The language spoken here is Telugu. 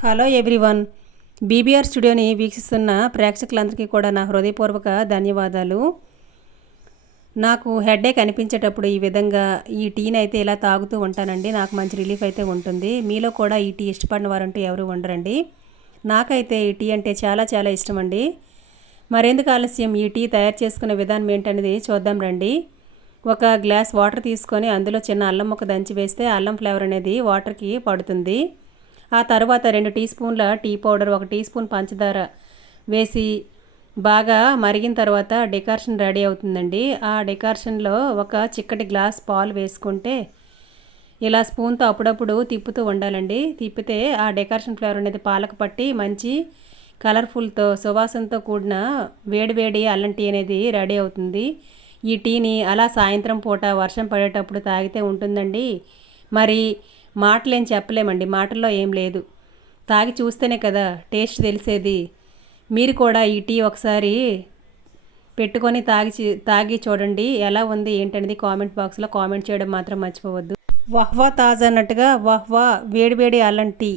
Hello everyone. బీబీఆర్ స్టూడియోని వీక్షిస్తున్న ప్రేక్షకులందరికీ కూడా నా హృదయపూర్వక ధన్యవాదాలు. నాకు హెడేక్ అనిపించేటప్పుడు ఈ విధంగా ఈ టీని అయితే ఇలా తాగుతూ ఉంటానండి. నాకు మంచి రిలీఫ్ అయితే ఉంటుంది. మీలో కూడా ఈ టీ ఇష్టపడిన వారంటూ ఎవరు ఉండరండి. నాకైతే ఈ టీ అంటే చాలా చాలా ఇష్టం అండి మరెందుకు ఆలస్యం? ఈ టీ తయారు చేసుకునే విధానం ఏంటనేది చూద్దాం రండి. ఒక గ్లాస్ వాటర్ తీసుకొని అందులో చిన్న అల్లం ముక్క దంచి వేస్తే అల్లం ఫ్లేవర్ అనేది వాటర్కి పడుతుంది. ఆ తర్వాత రెండు టీ స్పూన్ల టీ పౌడర్ ఒక టీ స్పూన్ పంచదార వేసి బాగా మరిగిన తర్వాత డెకార్షన్ రెడీ అవుతుందండి. ఆ డెకార్షన్లో ఒక చిక్కటి గ్లాస్ పాలు వేసుకుంటే ఇలా స్పూన్తో అప్పుడప్పుడు తిప్పుతూ ఉండాలండి. తిప్పితే ఆ డెకార్షన్ ఫ్లేవర్ అనేది పాలకు పట్టి మంచి కలర్ఫుల్తో సువాసనతో కూడిన వేడివేడి అల్లం టీ అనేది రెడీ అవుతుంది. ఈ టీని అలా సాయంత్రం పూట వర్షం పడేటప్పుడు తాగితే ఉంటుందండి. మరి మాటలేం చెప్పలేమండి మాటల్లో ఏం లేదు. తాగి చూస్తేనే కదా టేస్ట్ తెలిసేది. మీరు కూడా ఈ టీ ఒకసారి పెట్టుకొని తాగి తాగి చూడండి ఎలా ఉంది ఏంటనేది కామెంట్ బాక్స్లో కామెంట్ చేయడం మాత్రం మర్చిపోవద్దు. వహ్వా తాజా అన్నట్టుగా వహ్వా వేడివేడి అల్లం టీ.